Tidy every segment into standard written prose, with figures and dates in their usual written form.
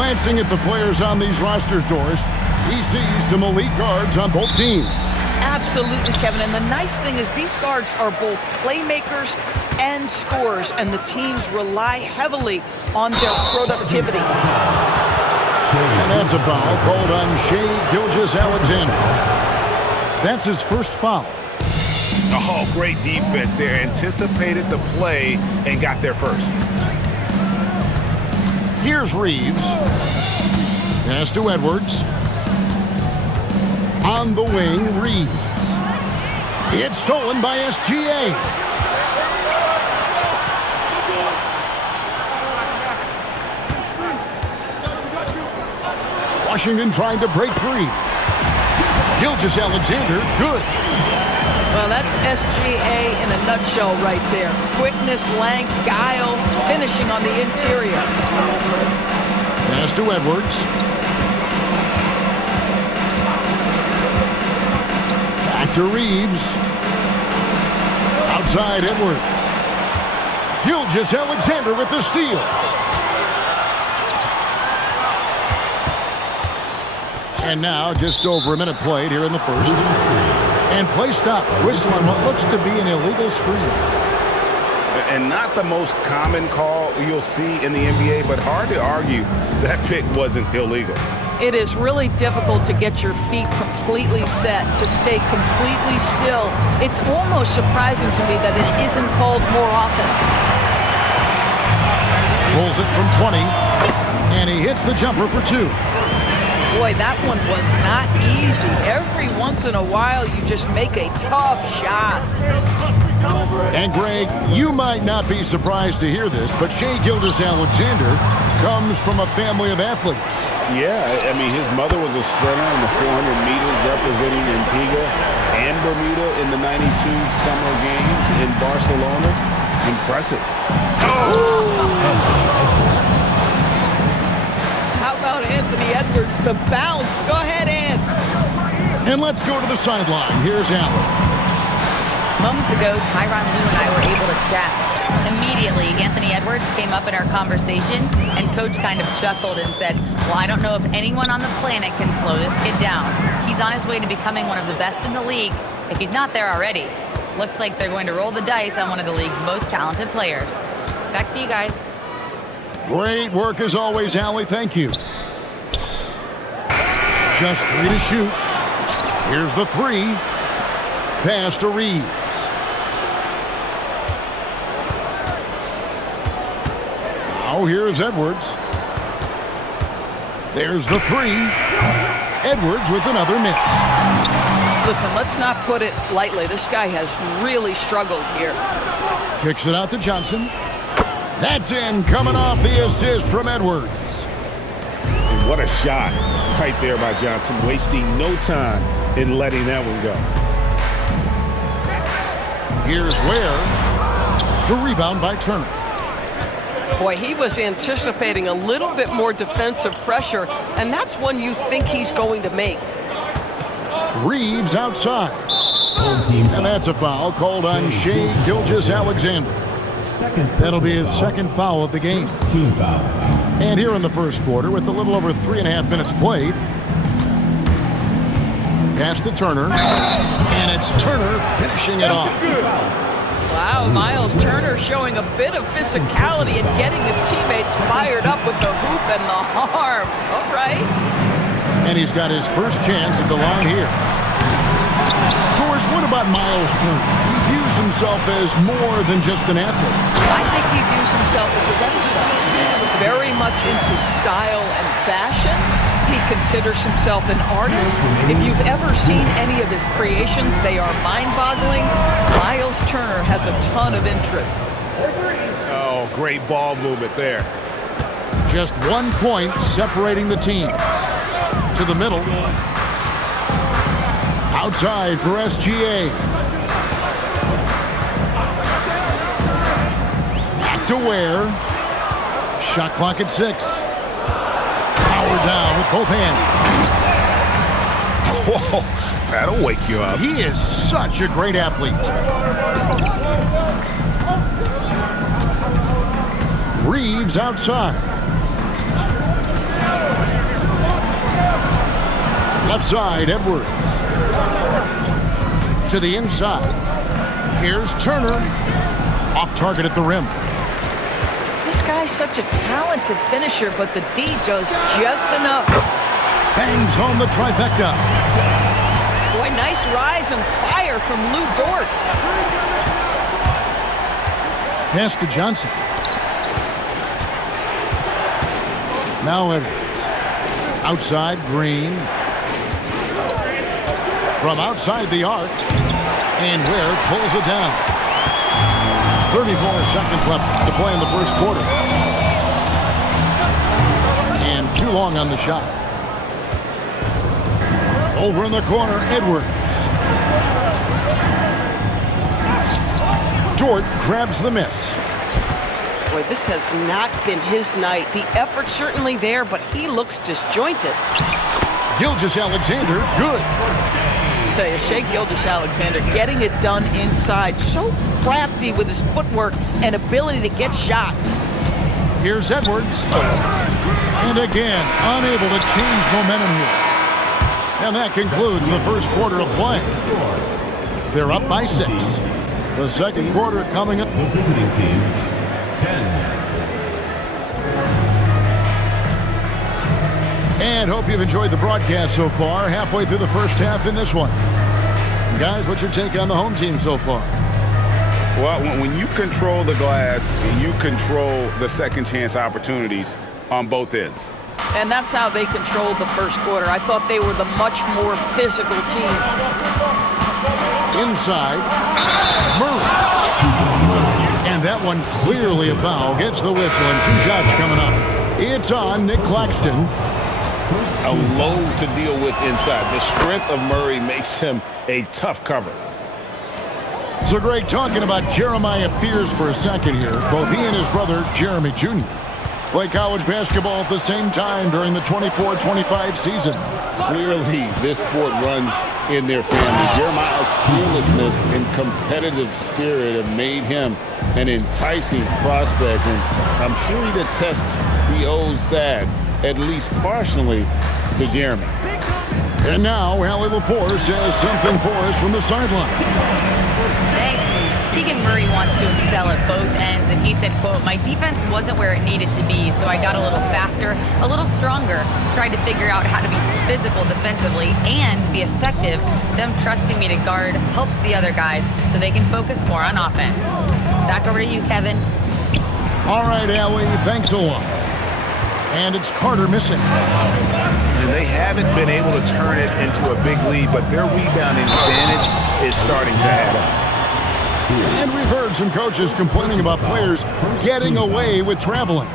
Glancing at the players on these rosters, Doris, he sees some elite guards on both teams. Absolutely, Kevin. And the nice thing is these guards are both playmakers and scorers, and the teams rely heavily on their productivity. And that's a foul called on Shai Gilgeous-Alexander. That's his first foul. Oh, great defense there. Anticipated the play and got there first. Here's Reeves. Pass to Edwards. On the wing, Reeves. It's stolen by SGA. Washington trying to break free. Gilgeous-Alexander, good. Well, that's SGA in a nutshell right there. Quickness, length, guile, finishing on the interior. Pass to Edwards. Back to Reeves. Outside Edwards. Gilgeous-Alexander with the steal. And now just over a minute played here in the first. And play stops. Whistle on what looks to be an illegal screen. And not the most common call you'll see in the NBA, but hard to argue that pick wasn't illegal. It is really difficult to get your feet completely set, to stay completely still. It's almost surprising to me that it isn't called more often. Pulls it from 20, and he hits the jumper for 2. Boy, that one was not easy. Every once in a while, you just make a tough shot. And Greg, you might not be surprised to hear this, but Shai Gilgeous-Alexander comes from a family of athletes. Yeah, I mean, his mother was a sprinter in the 400 meters representing Antigua and Bermuda in the 92 Summer Games in Barcelona. Impressive. How about Anthony Edwards, the bounce? Go ahead, Ant. And let's go to the sideline. Here's Allen. Moments ago, Tyronn Lue and I were able to chat. Immediately, Anthony Edwards came up in our conversation, and Coach kind of chuckled and said, well, I don't know if anyone on the planet can slow this kid down. He's on his way to becoming one of the best in the league, if he's not there already. Looks like they're going to roll the dice on one of the league's most talented players. Back to you guys. Great work as always, Allie. Thank you. Just 3 to shoot. Here's the 3. Pass to Reeves. Now here's Edwards. There's the 3. Edwards with another miss. Listen, let's not put it lightly. This guy has really struggled here. Kicks it out to Johnson. That's in, coming off the assist from Edwards. And what a shot right there by Johnson, wasting no time in letting that one go. Here's Ware. The rebound by Turner. Boy, he was anticipating a little bit more defensive pressure, and that's one you think he's going to make. Reeves outside. And that's a foul called on Shai Gilgeous-Alexander. That'll be his second foul of the game. And here in the first quarter, with a little over 3.5 minutes played, pass to Turner, and it's Turner finishing it off. Wow, Miles Turner showing a bit of physicality and getting his teammates fired up with the hoop and the arm. All right. And he's got his first chance at the line here. Of course, what about Miles Turner? He views himself as more than just an athlete. I think he views himself as a renaissance man, very much into style and fashion. He considers himself an artist. If you've ever seen any of his creations, they are mind-boggling. Miles Turner has a ton of interests. Oh, great ball movement there. Just 1 point separating the teams. To the middle. Outside for SGA. Back to Ware. Shot clock at 6. Power down with both hands. Whoa, that'll wake you up. He is such a great athlete. Reeves outside. outside Edwards. To the inside. Here's Turner. Off target at the rim. This guy's such a talented finisher, but the D does just enough. Bangs home the trifecta. Boy, nice rise and fire from Lou Dort. Pass to Johnson. Now Edwards. Outside Green. From outside the arc. And Ware pulls it down. 34 seconds left to play in the first quarter. And too long on the shot. Over in the corner, Edwards. Dort grabs the miss. Boy, this has not been his night. The effort's certainly there, but he looks disjointed. Gilgeous-Alexander, good. I tell you, Shai Gilgeous-Alexander getting it done inside. So crafty with his footwork and ability to get shots. Here's Edwards. And again, unable to change momentum here. And that concludes the first quarter of play. They're up by 6. The second quarter coming up. The visiting team, 10. And hope you've enjoyed the broadcast so far. Halfway through the first half in this one. Guys, what's your take on the home team so far? Well, when you control the glass and you control the second chance opportunities on both ends. And that's how they controlled the first quarter. I thought they were the much more physical team. Inside, Murray. And that one clearly a foul. Gets the whistle and 2 shots coming up. It's on Nick Claxton. A load to deal with inside. The strength of Murray makes him a tough cover. So great talking about Jeremiah Fears for a second here. Both he and his brother, Jeremy Jr., play college basketball at the same time during the 24-25 season. Clearly, this sport runs in their family. Jeremiah's fearlessness and competitive spirit have made him an enticing prospect, and I'm sure he attests he owes that, at least partially, to Jeremy. And now, Allie LaForce has something for us from the sideline. Thanks. Keegan Murray wants to excel at both ends, and he said, quote, "My defense wasn't where it needed to be, so I got a little faster, a little stronger, tried to figure out how to be physical defensively and be effective. Them trusting me to guard helps the other guys so they can focus more on offense." Back over to you, Kevin. All right, Allie, thanks a lot. And it's Carter missing. And they haven't been able to turn it into a big lead, but their rebounding advantage is starting to add up. And we've heard some coaches complaining about players getting away with traveling.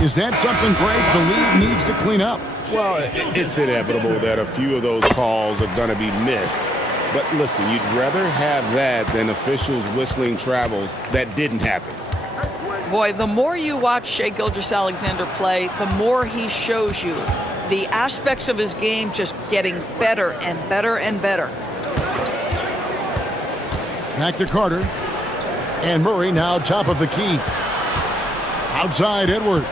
Is that something, Greg, the league needs to clean up? Well, it's inevitable that a few of those calls are going to be missed. But listen, you'd rather have that than officials whistling travels that didn't happen. Boy, the more you watch Shai Gilgeous-Alexander play, the more he shows you the aspects of his game just getting better and better and better. Back to Carter. And Murray now top of the key. Outside Edwards.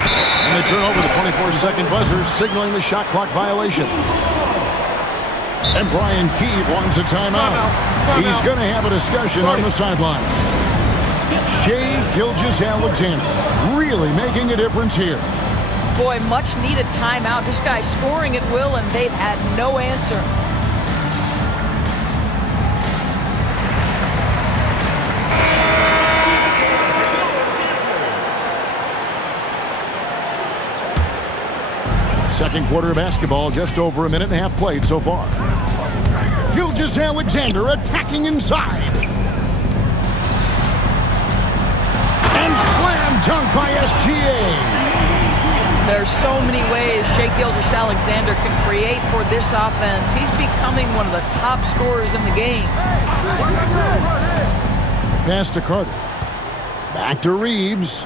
And they turn over the 24-second buzzer, signaling the shot clock violation. And Brian Keefe wants a timeout. He's going to have a discussion on the sideline. Shai Gilgeous-Alexander really making a difference here. Boy, much needed timeout. This guy's scoring at will, and they've had no answer. Second quarter of basketball, just over a minute and a half played so far. Gilgeous-Alexander attacking inside. And slam dunk by SGA. There's so many ways Shai Gilgeous-Alexander can create for this offense. He's becoming one of the top scorers in the game. Pass to Carter. Back to Reeves.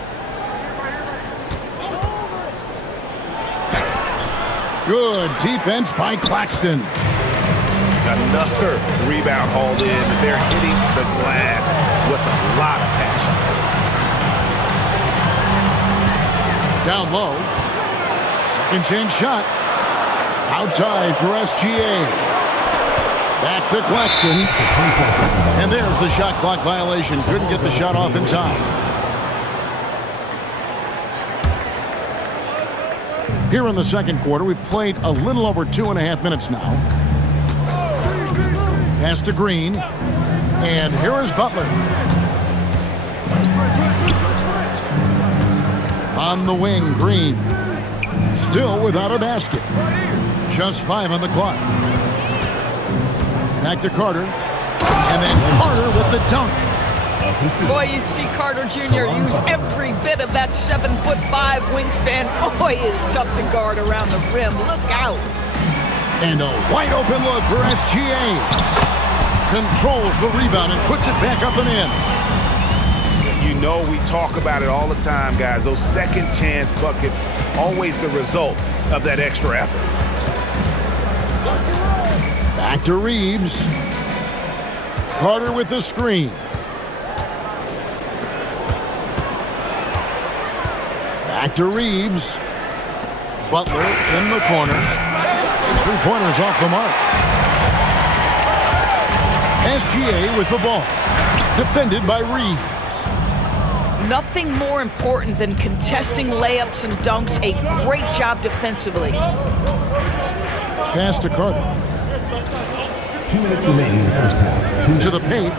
Good defense by Claxton. Another rebound hauled in. They're hitting the glass with a lot of passion. Down low. Second chance shot. Outside for SGA. Back to Claxton. And there's the shot clock violation. Couldn't get the shot off in time. Here in the second quarter, we've played a little over 2.5 minutes now. Pass to Green. And here is Butler. On the wing, Green. Still without a basket. Just 5 on the clock. Back to Carter. And then Carter with the dunk. Boy, you see Carter Jr. use every bit of that 7'5" wingspan. Boy, is tough to guard around the rim. Look out. And a wide open look for SGA. Controls the rebound and puts it back up and in. You know we talk about it all the time, guys. Those second chance buckets, always the result of that extra effort. Back to Reeves. Carter with the screen. Back to Reeves. Butler in the corner. His 3-pointers off the mark. SGA with the ball. Defended by Reeves. Nothing more important than contesting layups and dunks. A great job defensively. Pass to Carter. 2 minutes remaining in the first half. To the paint.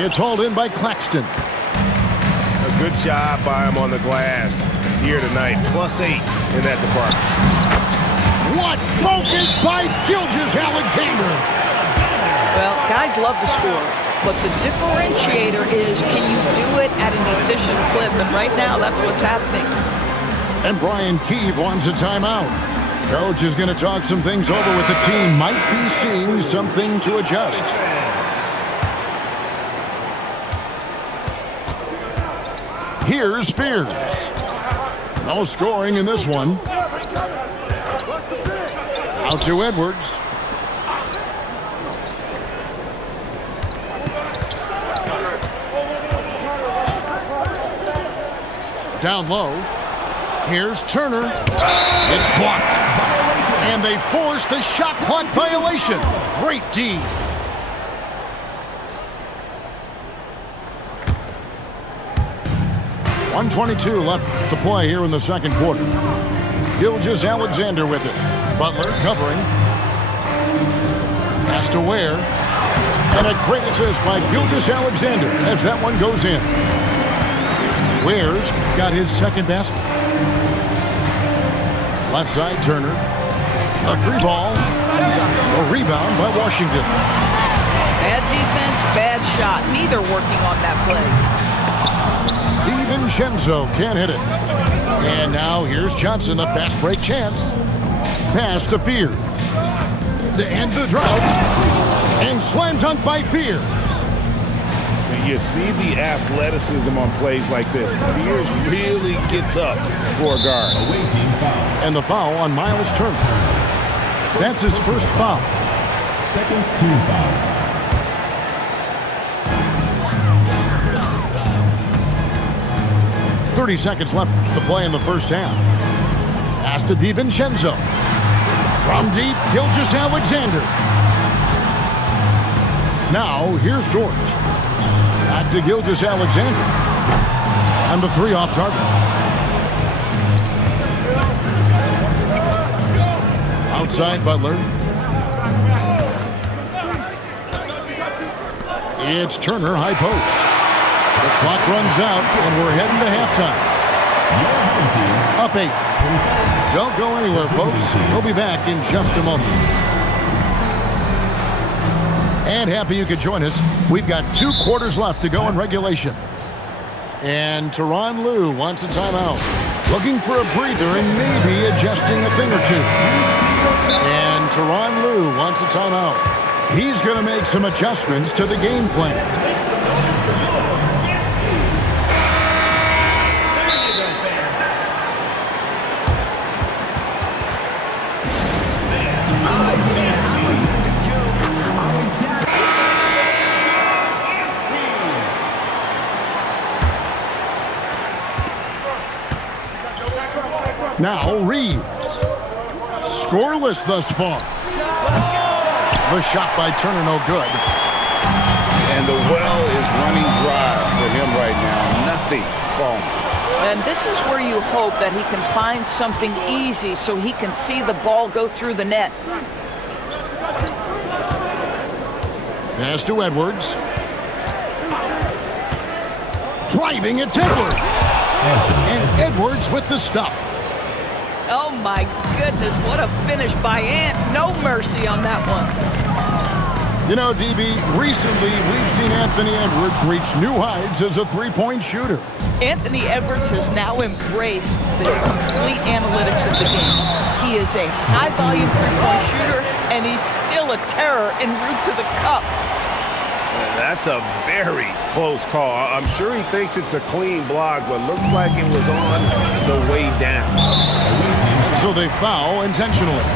It's hauled in by Claxton. A good job by him on the glass here tonight. +8 in that department. What focus by Gilgeous-Alexander. Well, guys love to score, but the differentiator is, can you do it at an efficient clip? And right now, that's what's happening. And Brian Keefe wants a timeout. Coach is going to talk some things over with the team. Might be seeing something to adjust. Here's Fears. No scoring in this one. Out to Edwards. Down low. Here's Turner. It's blocked. And they force the shot clock violation. Great D. .122 left to play here in the second quarter. Gilgeous-Alexander with it. Butler covering. Pass to Ware. And a great assist by Gilgeous-Alexander as that one goes in. Ware's got his second basket. Left side, Turner. A 3-ball. A rebound by Washington. Bad defense, bad shot. Neither working on that play. DiVincenzo can't hit it. And now here's Johnson, a fast break chance. Pass to Fears. To end the drought. And slam dunk by Fears. You see the athleticism on plays like this. Fears really gets up for a guard. And the foul on Miles Turner. That's his first foul. Second team foul. .30 seconds left to play in the first half. Pass to DiVincenzo. From deep, Gilgeous-Alexander. Now, here's George. Back to Gilgeous-Alexander. And the 3 off target. Outside Butler. It's Turner, high post. The clock runs out, and we're heading to halftime. Up 8. Don't go anywhere, folks. We'll be back in just a moment. And happy you could join us. We've got 2 quarters left to go in regulation. And Tyronn Lue wants a timeout. Looking for a breather and maybe adjusting a thing or two. And Tyronn Lue wants a timeout. He's going to make some adjustments to the game plan. Now Reeves. scoreless thus far. The shot by Turner, no good. And the well is running dry for him right now. Nothing falling. And this is where you hope that he can find something easy so he can see the ball go through the net. Pass to Edwards. Driving, it's Edwards. And Edwards with the stuff. Oh my goodness, what a finish by Ant. No mercy on that one. You know, DB, recently we've seen Anthony Edwards reach new heights as a three-point shooter. Anthony Edwards has now embraced the complete analytics of the game. He is a high-volume three-point shooter, and he's still a terror en route to the cup. That's a very close call. I'm sure he thinks it's a clean block, but looks like it was on the way down. So they foul intentionally.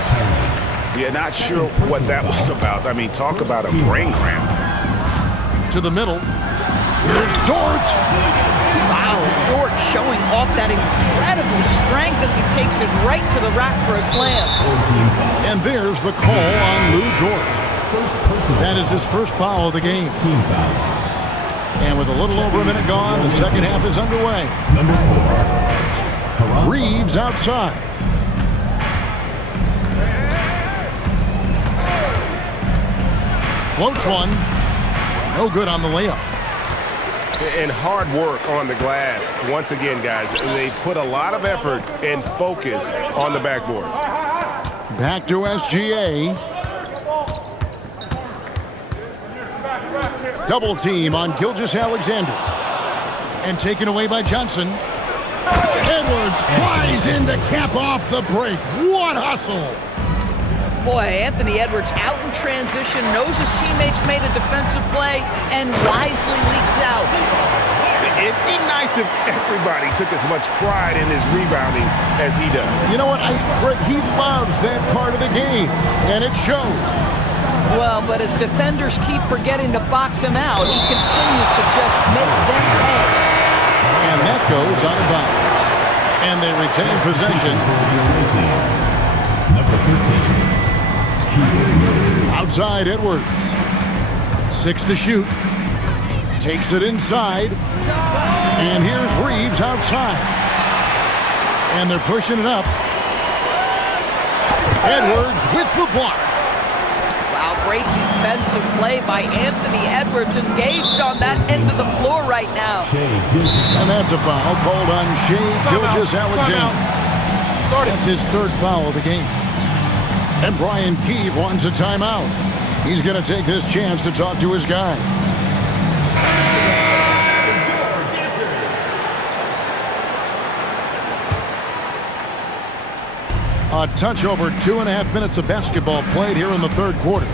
Yeah, not sure what that was about. I mean, talk about a brain cramp. To the middle. Here's Dort. Wow, Dort showing off that incredible strength as he takes it right to the rack for a slam. And there's the call on Lou Dort. That is his first foul of the game. And with a little over a minute gone, the second half is underway. Number 4. Reeves outside. Floats one. No good on the layup. And hard work on the glass. Once again, guys, they put a lot of effort and focus on the backboard. Back to SGA. Double team on Gilgeous-Alexander. And taken away by Johnson. Edwards flies in to cap off the break. What hustle! Boy, Anthony Edwards out in transition, knows his teammates made a defensive play, and wisely leaks out. It'd be nice if everybody took as much pride in his rebounding as he does. You know what? He loves that part of the game, and it shows. Well, but as defenders keep forgetting to box him out, he continues to just make them pay. And that goes out of bounds. And they retain possession. Number 13. Outside Edwards. 6 to shoot. Takes it inside. And here's Reeves outside. And they're pushing it up. Edwards with the block. Wow, great defensive play by Anthony Edwards, engaged on that end of the floor right now. And that's a foul called on Shea Gilgeous-Alexander. That's his third foul of the game. And Brian Keefe wants a timeout. He's going to take this chance to talk to his guy. A touch over 2.5 minutes of basketball played here in the third quarter.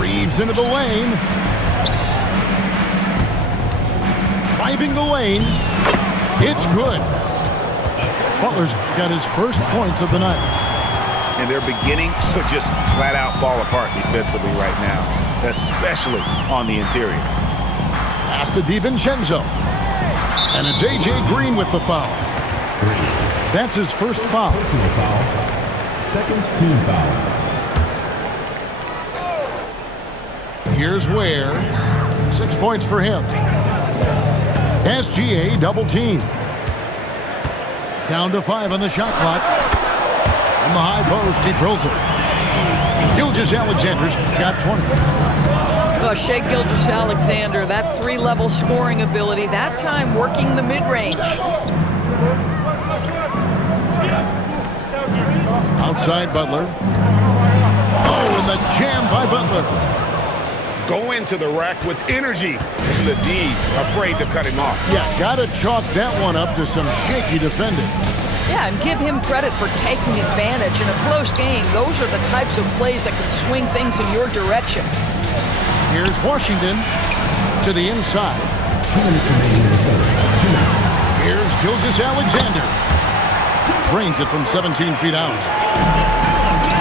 Reeves into the lane. Driving the lane. It's good. Butler's got his first points of the night. And they're beginning to just flat out fall apart defensively right now, especially on the interior. Pass to DiVincenzo. And it's A.J. Green with the foul. That's his first foul. Personal foul. Second team foul. Here's Ware. 6 points for him. SGA double team. Down to 5 on the shot clock. From the high post, he drills it. Gilgeous-Alexander's got 20. Shea Gilgeous-Alexander, that three-level scoring ability, that time working the mid-range. Outside Butler. Oh, and the jam by Butler. Go into the rack with energy. The D afraid to cut him off. Yeah, gotta chalk that one up to some shaky defending. Yeah, and give him credit for taking advantage in a close game. Those are the types of plays that can swing things in your direction. Here's Washington to the inside. 2 minutes remaining in the quarter. 2 minutes. Here's Gilgeous-Alexander. Drains it from 17 feet out.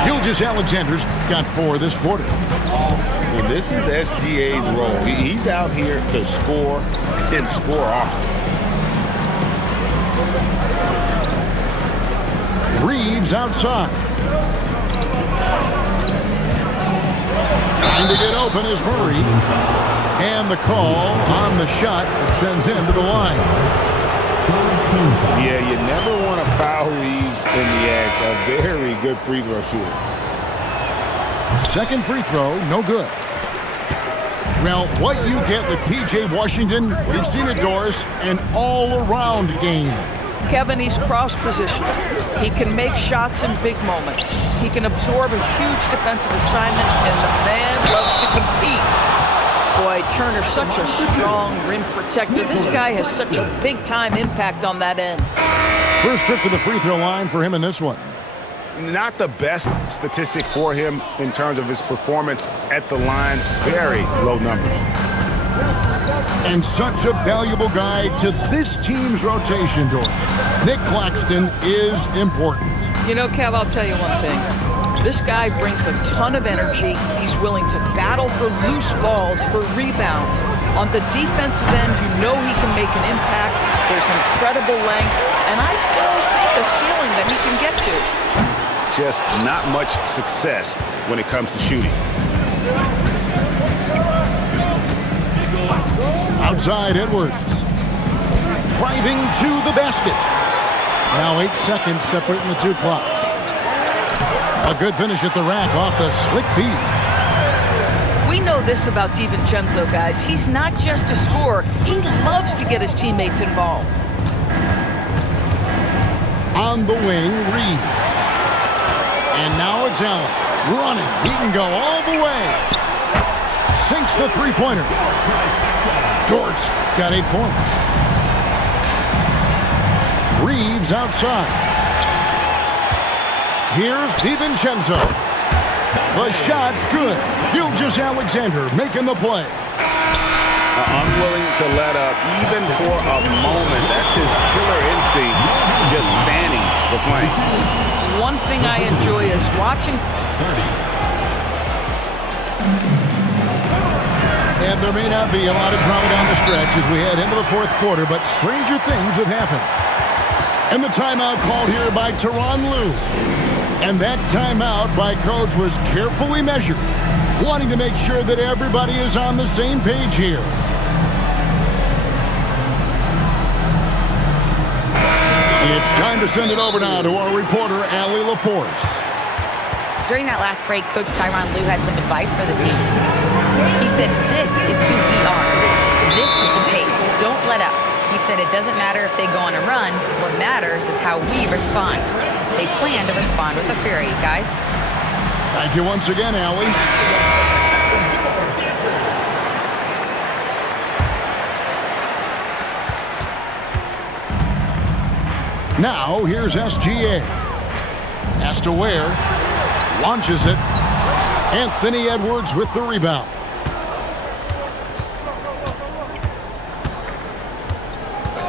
Gilgeous-Alexander's got 4 this quarter. And this is SGA's role. He's out here to score and score often. Reeves outside. Trying to get open is Murray. And the call on the shot that sends him to the line. Yeah, you never want to foul Reeves in the act. A very good free throw shooter. Second free throw, no good. Well, what you get with P.J. Washington, we've seen it, Doris, an all-around game. Kevin, he's cross-positional. He can make shots in big moments. He can absorb a huge defensive assignment, and the man loves to compete. Boy, Turner's such a strong rim protector. This guy has such a big-time impact on that end. First trip to the free throw line for him in this one. Not the best statistic for him in terms of his performance at the line. Very low numbers. And such a valuable guy to this team's rotation, Doris. Nick Claxton is important. You know, Kev, I'll tell you one thing. This guy brings a ton of energy. He's willing to battle for loose balls, for rebounds. On the defensive end, you know he can make an impact. There's incredible length, and I still think a ceiling that he can get to. Just not much success when it comes to shooting. Outside Edwards. Driving to the basket. Now 8 seconds separating the two clocks. A good finish at the rack off the slick feed. We know this about DiVincenzo, guys. He's not just a scorer. He loves to get his teammates involved. On the wing, Reed. And now it's Allen. Running. He can go all the way. Sinks the three-pointer. Dortz got 8 points. Reeves outside. Here's DiVincenzo. The shot's good. Gilgeous-Alexander making the play. Unwilling to let up even for a moment. That's his killer instinct, just fanning the flank. One thing I enjoy is watching. And there may not be a lot of drama down the stretch as we head into the fourth quarter, but stranger things have happened. And the timeout called here by Tyronn Lue. And that timeout by Coach was carefully measured, wanting to make sure that everybody is on the same page here. It's time to send it over now to our reporter, Allie LaForce. During that last break, Coach Tyronn Lue had some advice for the team. He said, this is who we are. This is the pace. Don't let up. He said it doesn't matter if they go on a run. What matters is how we respond. They plan to respond with a fury, guys. Thank you once again, Allie. Now, here's SGA. Has to wear. Launches it. Anthony Edwards with the rebound.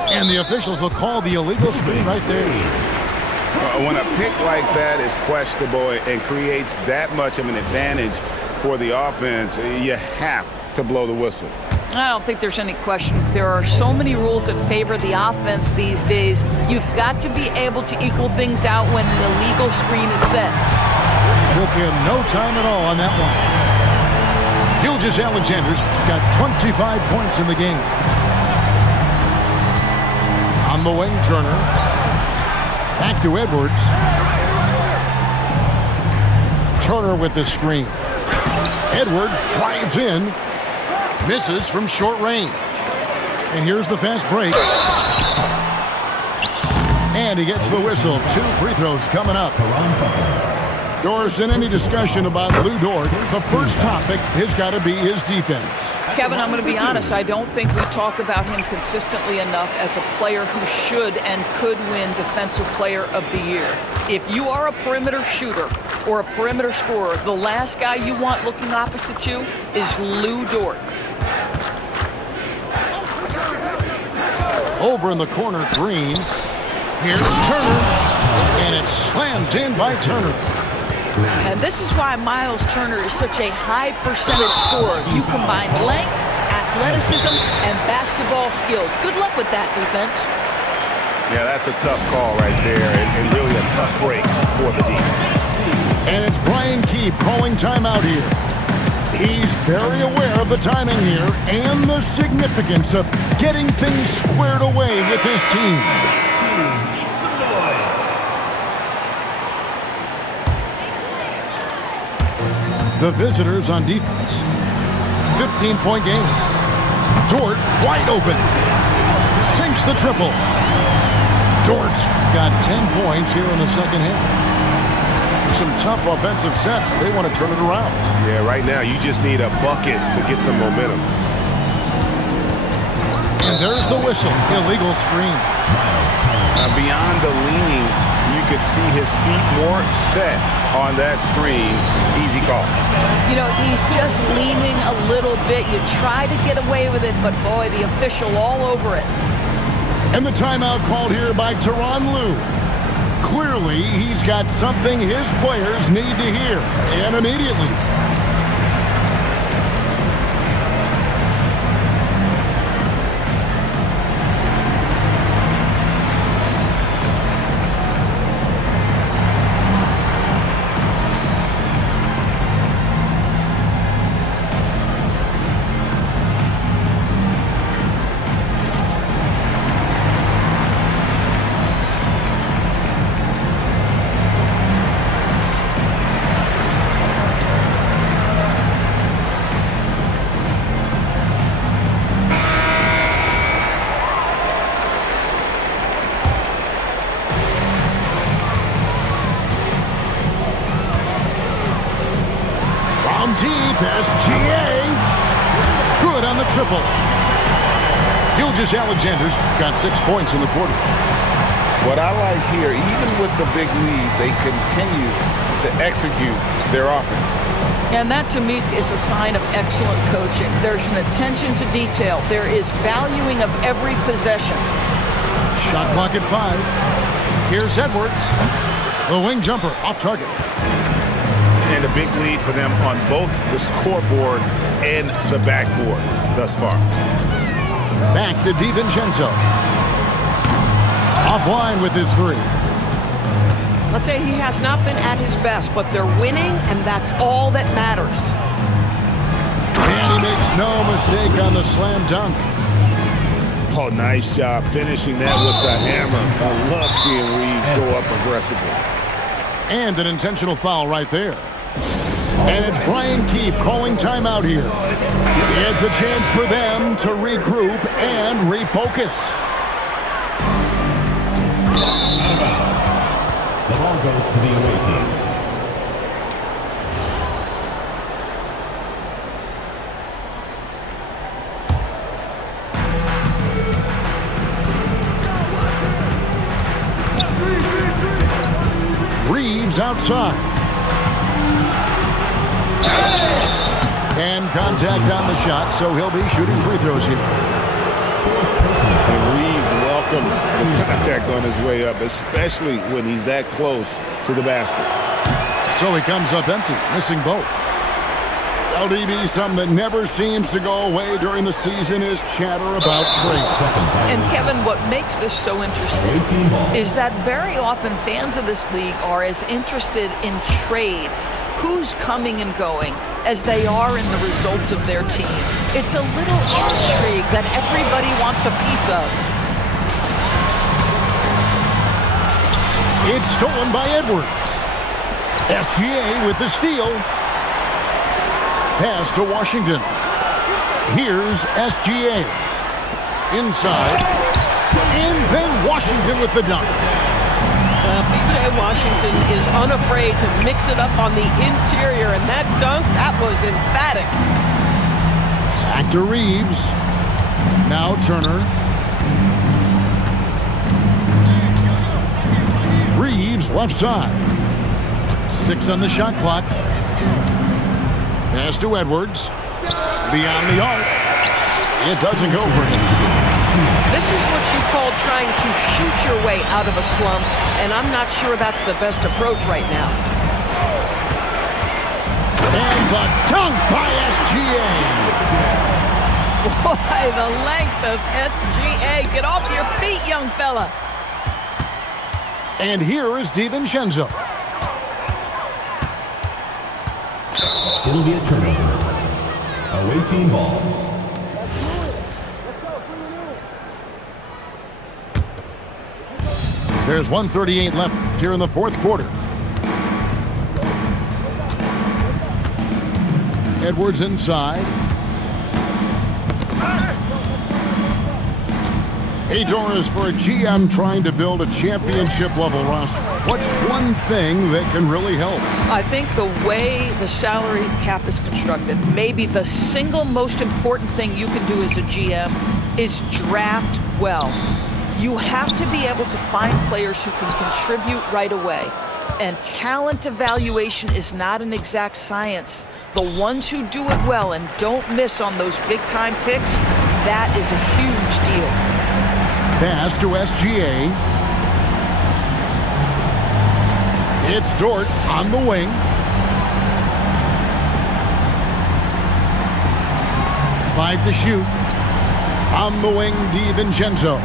And the officials will call the illegal screen right there. When a pick like that is questionable and creates that much of an advantage for the offense, you have to blow the whistle. I don't think there's any question. There are so many rules that favor the offense these days. You've got to be able to equal things out when an illegal screen is set. Took him no time at all on that one. Gilgeous-Alexander's got 25 points in the game. On the wing, Turner. Back to Edwards. Turner with the screen. Edwards drives in. Misses from short range. And here's the fast break. And he gets the whistle. 2 free throws coming up. Doris, in any discussion about Lou Dort, the first topic has got to be his defense. Kevin, I'm going to be honest. I don't think we talk about him consistently enough as a player who should and could win Defensive Player of the Year. If you are a perimeter shooter or a perimeter scorer, the last guy you want looking opposite you is Lou Dort. Over in the corner, Green. Here's Turner. And it's slammed in by Turner. And this is why Miles Turner is such a high percentage scorer. You combine length, athleticism, and basketball skills. Good luck with that, defense. Yeah, that's a tough call right there, and really a tough break for the defense. And it's Brian Keefe calling timeout here. He's very aware of the timing here and the significance of getting things squared away with his team. The visitors on defense. 15-point game. Dort wide open. Sinks the triple. Dort got 10 points here in the second half. Some tough offensive sets. They want to turn it around. Yeah, right now you just need a bucket to get some momentum. And there's the whistle. Illegal screen. Beyond the leaning, you could see his feet more set on that screen. Easy call. You know, he's just leaning a little bit. You try to get away with it, but boy, the official all over it. And the timeout called here by Tyronn Lue. Clearly, he's got something his players need to hear, and immediately. Deep, SGA. Good on the triple. Gilgeous-Alexander's got 6 points in the quarter. What I like here, even with the big lead, they continue to execute their offense. And that, to me, is a sign of excellent coaching. There's an attention to detail. There is valuing of every possession. Shot clock at 5. Here's Edwards. The wing jumper off target. And a big lead for them on both the scoreboard and the backboard thus far. Back to DiVincenzo. Offline with his 3. I'll tell you, he has not been at his best, but they're winning, and that's all that matters. And he makes no mistake on the slam dunk. Oh, nice job finishing that with the hammer. I love seeing Reeves go up aggressively. And an intentional foul right there. And it's Brian Keefe calling timeout here. It's a chance for them to regroup and refocus. The ball goes to the away team. Reeves outside. And contact on the shot, so he'll be shooting free throws here. And Reeves welcomes the contact on his way up, especially when he's that close to the basket. So he comes up empty, missing both. LDB, something that never seems to go away during the season is chatter about trades. And Kevin, what makes this so interesting is that very often fans of this league are as interested in trades, who's coming and going, as they are in the results of their team. It's a little intrigue that everybody wants a piece of. It's stolen by Edwards. SGA with the steal. Pass to Washington. Here's SGA. Inside. And then Washington with the dunk. P.J. Washington is unafraid to mix it up on the interior, and that dunk, that was emphatic. Back to Reeves. Now Turner. Reeves left side. 6 on the shot clock. Pass to Edwards. Beyond the arc. It doesn't go for him. This is what you call trying to shoot your way out of a slump, and I'm not sure that's the best approach right now. And the dunk by SGA. Boy, the length of SGA. Get off your feet, young fella. And here is DiVincenzo. It'll be a turnover. Away team ball. There's 1:38 left here in the fourth quarter. Edwards inside. Hey, Doris, for a GM trying to build a championship-level roster, what's one thing that can really help? I think the way the salary cap is constructed, maybe the single most important thing you can do as a GM is draft well. You have to be able to find players who can contribute right away. And talent evaluation is not an exact science. The ones who do it well and don't miss on those big-time picks, that is a huge deal. Pass to SGA. It's Dort on the wing. Five to shoot. On the wing, DiVincenzo.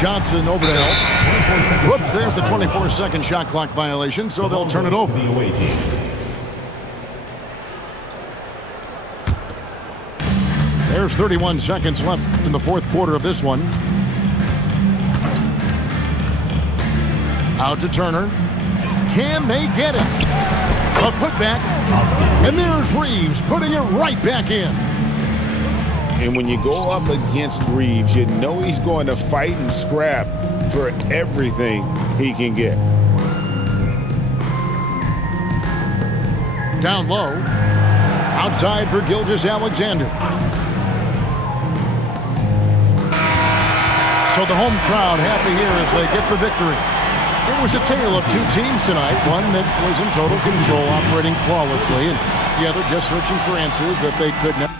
Johnson over the hill. Whoops, there's the 24-second shot clock violation, so they'll turn it over. The away team. There's 31 seconds left in the fourth quarter of this one. Out to Turner. Can they get it? A putback. And there's Reeves putting it right back in. And when you go up against Reeves, you know he's going to fight and scrap for everything he can get. Down low. Outside for Gilgeous-Alexander. So the home crowd happy here as they get the victory. It was a tale of two teams tonight. One that was in total control, operating flawlessly, and the other just searching for answers that they could never.